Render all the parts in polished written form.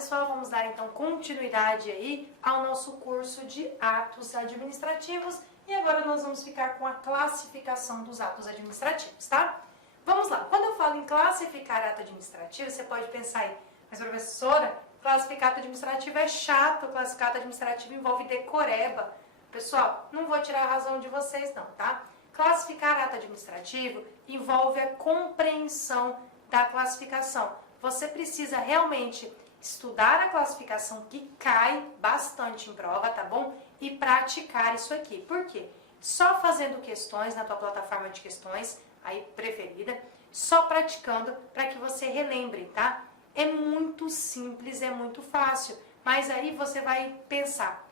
pessoal, vamos dar então continuidade aí ao nosso curso de atos administrativos e agora nós vamos ficar com a classificação dos atos administrativos, tá? Vamos lá, quando eu falo em classificar ato administrativo, você pode pensar aí, mas professora, classificar ato administrativo é chato, classificar ato administrativo envolve decoreba. Pessoal, não vou tirar a razão de vocês não, tá? Classificar ato administrativo envolve a compreensão da classificação. Você precisa realmente estudar a classificação, que cai bastante em prova, tá bom? E praticar isso aqui. Por quê? Só fazendo questões na tua plataforma de questões, aí preferida, só praticando para que você relembre, tá? É muito simples, é muito fácil, mas aí você vai pensar.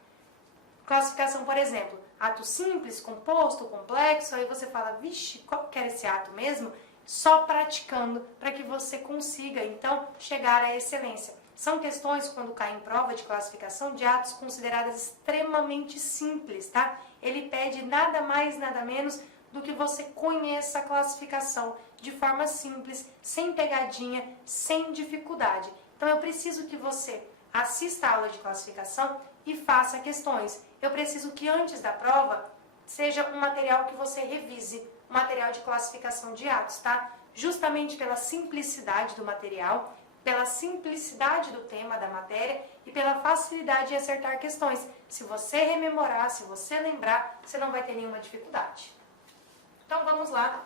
Classificação, por exemplo, ato simples, composto, complexo, aí você fala, vixe, qual que era esse ato mesmo? Só praticando para que você consiga, então, chegar à excelência. São questões, quando caem em prova de classificação, de atos consideradas extremamente simples, tá? Ele pede nada mais, nada menos do que você conheça a classificação de forma simples, sem pegadinha, sem dificuldade. Então, eu preciso que você assista a aula de classificação e faça questões. Eu preciso que antes da prova seja um material que você revise, um material de classificação de atos, tá? Justamente pela simplicidade do material, pela simplicidade do tema da matéria e pela facilidade de acertar questões. Se você rememorar, se você lembrar, você não vai ter nenhuma dificuldade. Então vamos lá.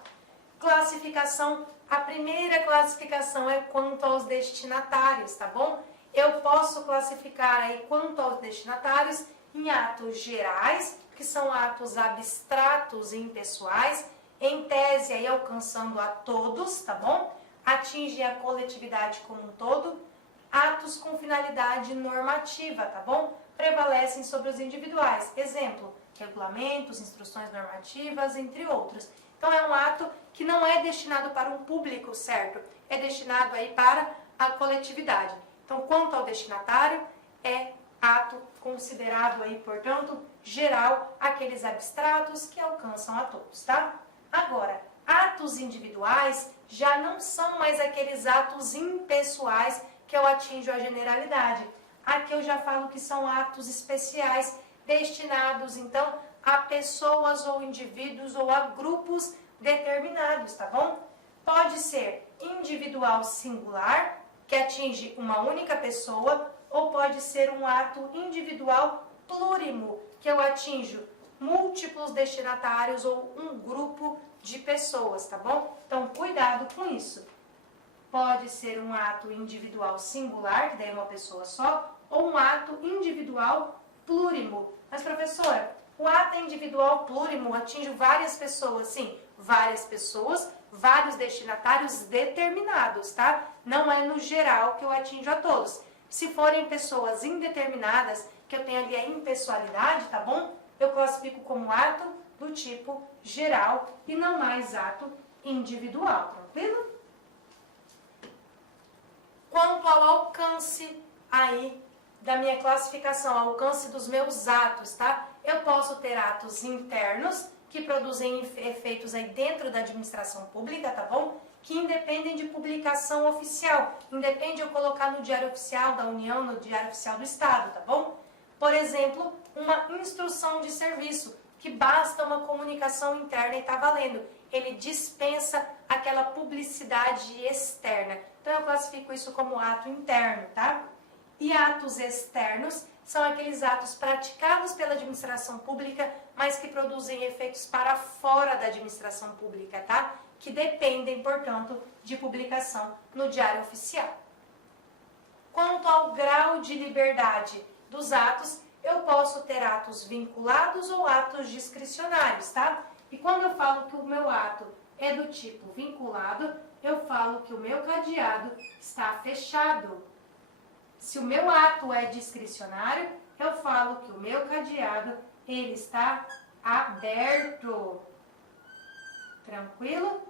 Classificação. A primeira classificação é quanto aos destinatários, tá bom? Eu posso classificar aí quanto aos destinatários em atos gerais, que são atos abstratos e impessoais, em tese aí alcançando a todos, tá bom? Atingem a coletividade como um todo. Atos com finalidade normativa, tá bom? Prevalecem sobre os individuais. Exemplo, regulamentos, instruções normativas, entre outros. Então é um ato que não é destinado para um público certo, é destinado aí para a coletividade. Então, quanto ao destinatário, é ato considerado aí, portanto, geral, aqueles abstratos que alcançam a todos, tá? Agora, atos individuais já não são mais aqueles atos impessoais que eu atinjo a generalidade. Aqui eu já falo que são atos especiais, destinados, então, a pessoas ou indivíduos ou a grupos determinados, tá bom? Pode ser individual singular, que atinge uma única pessoa, ou pode ser um ato individual plurimo, que eu atinjo múltiplos destinatários ou um grupo de pessoas, tá bom? Então, cuidado com isso. Pode ser um ato individual singular, que daí é uma pessoa só, ou um ato individual plurimo. Mas, professora, o ato individual plurimo atinge várias pessoas, sim, várias pessoas, vários destinatários determinados, tá? Não é no geral que eu atinjo a todos. Se forem pessoas indeterminadas, que eu tenho ali a impessoalidade, tá bom? Eu classifico como ato do tipo geral e não mais ato individual, tranquilo? Quanto ao alcance aí da minha classificação, alcance dos meus atos, tá? Eu posso ter atos internos, que produzem efeitos aí dentro da administração pública, tá bom? Que independem de publicação oficial, independe de eu colocar no Diário Oficial da União, no Diário Oficial do Estado, tá bom? Por exemplo, uma instrução de serviço, que basta uma comunicação interna e tá valendo. Ele dispensa aquela publicidade externa. Então eu classifico isso como ato interno, tá? E atos externos são aqueles atos praticados pela administração pública, mas que produzem efeitos para fora da administração pública, tá? Que dependem, portanto, de publicação no Diário Oficial. Quanto ao grau de liberdade dos atos, eu posso ter atos vinculados ou atos discricionários, tá? E quando eu falo que o meu ato é do tipo vinculado, eu falo que o meu cadeado está fechado. Se o meu ato é discricionário, eu falo que o meu cadeado ele está aberto. Tranquilo?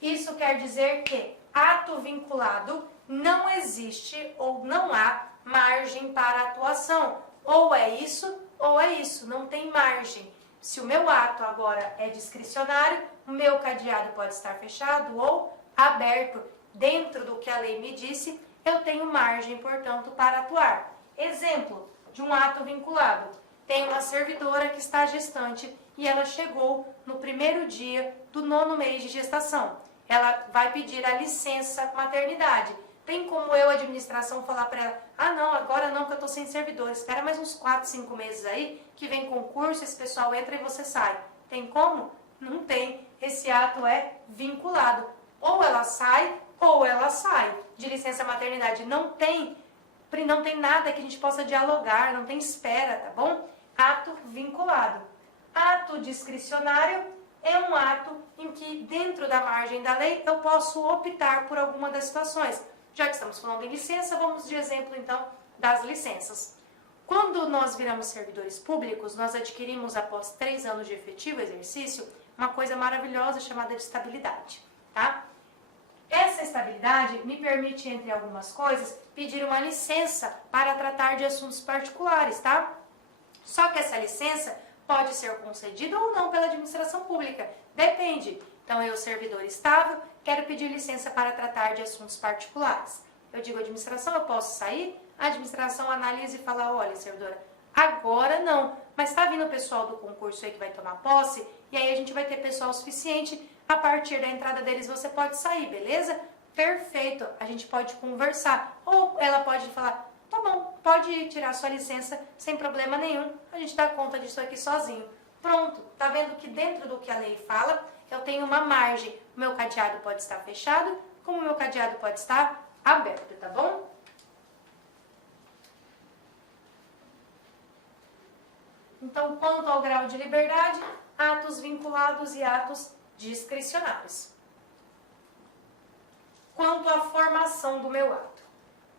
Isso quer dizer que ato vinculado não existe ou não há margem para atuação. Ou é isso, não tem margem. Se o meu ato agora é discricionário, o meu cadeado pode estar fechado ou aberto, dentro do que a lei me disse, eu tenho margem, portanto, para atuar. Exemplo de um ato vinculado. Tem uma servidora que está gestante e ela chegou no primeiro dia do 9º mês de gestação. Ela vai pedir a licença maternidade. Tem como eu, administração, falar para ela, ah não, agora não que eu estou sem servidor, espera mais uns 4, 5 meses aí, que vem concurso, esse pessoal entra e você sai. Tem como? Não tem. Esse ato é vinculado. Ou ela sai, de licença maternidade. Não tem nada que a gente possa dialogar, não tem espera, tá bom? Ato vinculado. Ato discricionário é um ato em que, dentro da margem da lei, eu posso optar por alguma das situações. Já que estamos falando em licença, vamos de exemplo, então, das licenças. Quando nós viramos servidores públicos, nós adquirimos, após 3 anos de efetivo exercício, uma coisa maravilhosa chamada de estabilidade, tá? Essa estabilidade me permite, entre algumas coisas, pedir uma licença para tratar de assuntos particulares, tá? Só que essa licença pode ser concedida ou não pela administração pública, depende. Então, eu, servidor estável, quero pedir licença para tratar de assuntos particulares. Eu digo, administração, eu posso sair? A administração analisa e fala, olha, servidora, agora não, mas está vindo o pessoal do concurso aí que vai tomar posse, e aí a gente vai ter pessoal suficiente, a partir da entrada deles você pode sair, beleza? Perfeito, a gente pode conversar. Ou ela pode falar, tá bom, pode tirar sua licença sem problema nenhum, a gente dá conta disso aqui sozinho. Pronto, tá vendo que dentro do que a lei fala, eu tenho uma margem. O meu cadeado pode estar fechado, como o meu cadeado pode estar aberto, tá bom? Então, quanto ao grau de liberdade, atos vinculados e atos discricionários. Quanto à formação do meu ato.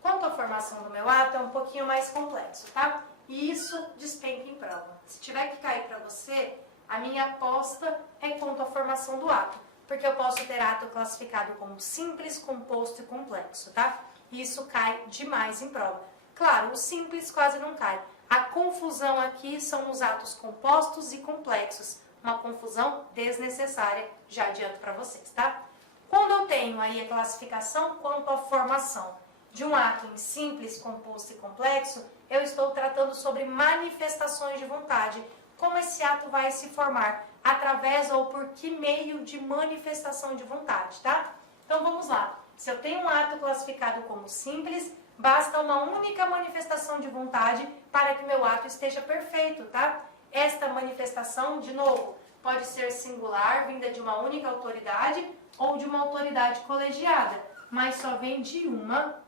Quanto à formação do meu ato, é um pouquinho mais complexo, tá? E isso despenca em prova. Se tiver que cair para você, a minha aposta é quanto à formação do ato. Porque eu posso ter ato classificado como simples, composto e complexo, tá? E isso cai demais em prova. Claro, o simples quase não cai. A confusão aqui são os atos compostos e complexos. Uma confusão desnecessária, já adianto para vocês, tá? Quando eu tenho aí a classificação quanto à formação de um ato em simples, composto e complexo, eu estou tratando sobre manifestações de vontade. Como esse ato vai se formar? Através ou por que meio de manifestação de vontade, tá? Então vamos lá. Se eu tenho um ato classificado como simples, basta uma única manifestação de vontade para que meu ato esteja perfeito, tá? Esta manifestação, de novo, pode ser singular, vinda de uma única autoridade ou de uma autoridade colegiada, mas só vem de uma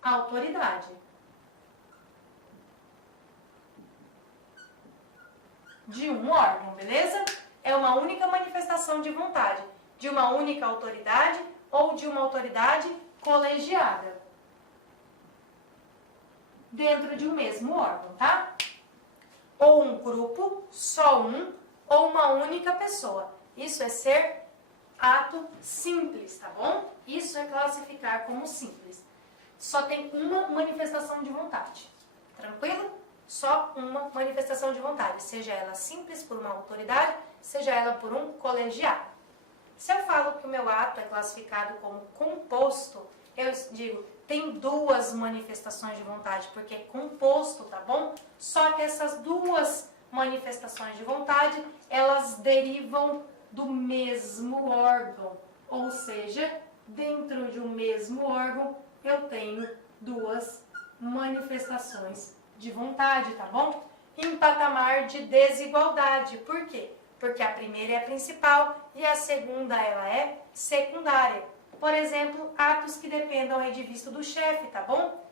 autoridade. De um órgão, beleza? É uma única manifestação de vontade, de uma única autoridade ou de uma autoridade colegiada, dentro de um mesmo órgão, tá? Ou um grupo, só um, ou uma única pessoa. Isso é ser ato simples, tá bom? Isso é classificar como simples. Só tem uma manifestação de vontade, tranquilo? Só uma manifestação de vontade, seja ela simples por uma autoridade, seja ela por um colegiado. Se eu falo que o meu ato é classificado como composto, eu digo, tem 2 manifestações de vontade, porque é composto, tá bom? Só que essas 2 manifestações de vontade, elas derivam do mesmo órgão. Ou seja, dentro de um mesmo órgão, eu tenho 2 manifestações de vontade, tá bom? Em patamar de desigualdade. Por quê? Porque a primeira é a principal e a segunda ela é secundária. Por exemplo, atos que dependam aí de visto do chefe, tá bom?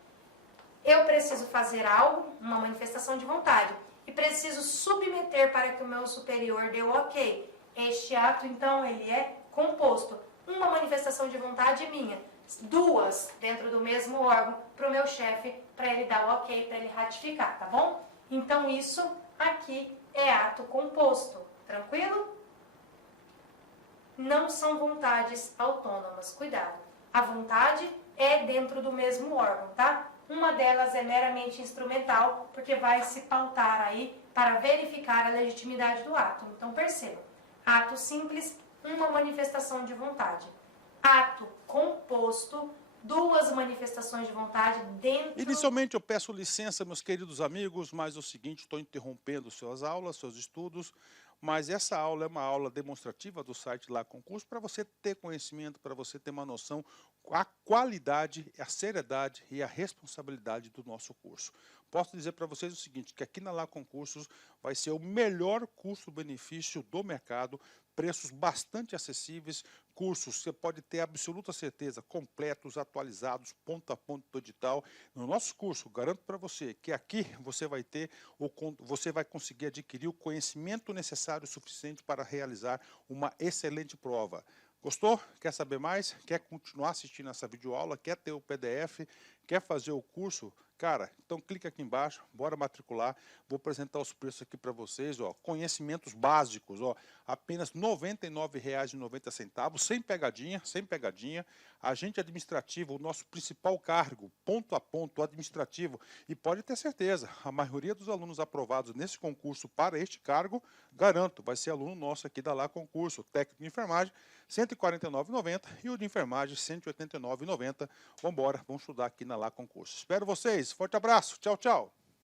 Eu preciso fazer algo, uma manifestação de vontade, e preciso submeter para que o meu superior dê o ok. Este ato, então, ele é composto. Uma manifestação de vontade minha, 2 dentro do mesmo órgão para o meu chefe, para ele dar o ok, para ele ratificar, tá bom? Então, isso aqui é ato composto, tranquilo? Não são vontades autônomas, cuidado. A vontade é dentro do mesmo órgão, tá? Uma delas é meramente instrumental, porque vai se pautar aí para verificar a legitimidade do ato. Então, perceba, ato simples, uma manifestação de vontade. Ato composto, 2 manifestações de vontade dentro... Inicialmente eu peço licença, meus queridos amigos, mas é o seguinte, estou interrompendo suas aulas, seus estudos, mas essa aula é uma aula demonstrativa do site Lá Concurso para você ter conhecimento, para você ter uma noção, a qualidade, a seriedade e a responsabilidade do nosso curso. Posso dizer para vocês o seguinte, que aqui na Lá Concursos vai ser o melhor custo-benefício do mercado, preços bastante acessíveis, cursos, você pode ter absoluta certeza, completos, atualizados, ponto a ponto do edital. No nosso curso, garanto para você que aqui você vai conseguir adquirir o conhecimento necessário suficiente para realizar uma excelente prova. Gostou? Quer saber mais? Quer continuar assistindo essa videoaula? Quer ter o PDF? Quer fazer o curso? Cara, então clica aqui embaixo, bora matricular. Vou apresentar os preços aqui para vocês, ó. Conhecimentos básicos, ó, apenas R$ 99,90, sem pegadinha, sem pegadinha. Agente administrativo, o nosso principal cargo, ponto a ponto administrativo. E pode ter certeza, a maioria dos alunos aprovados nesse concurso para este cargo, garanto, vai ser aluno nosso aqui da Lá Concurso, técnico de enfermagem, R$ 149,90 e o de enfermagem, R$ 189,90. Vamos embora, vamos estudar aqui na Lá Concurso. Espero vocês, forte abraço, tchau, tchau.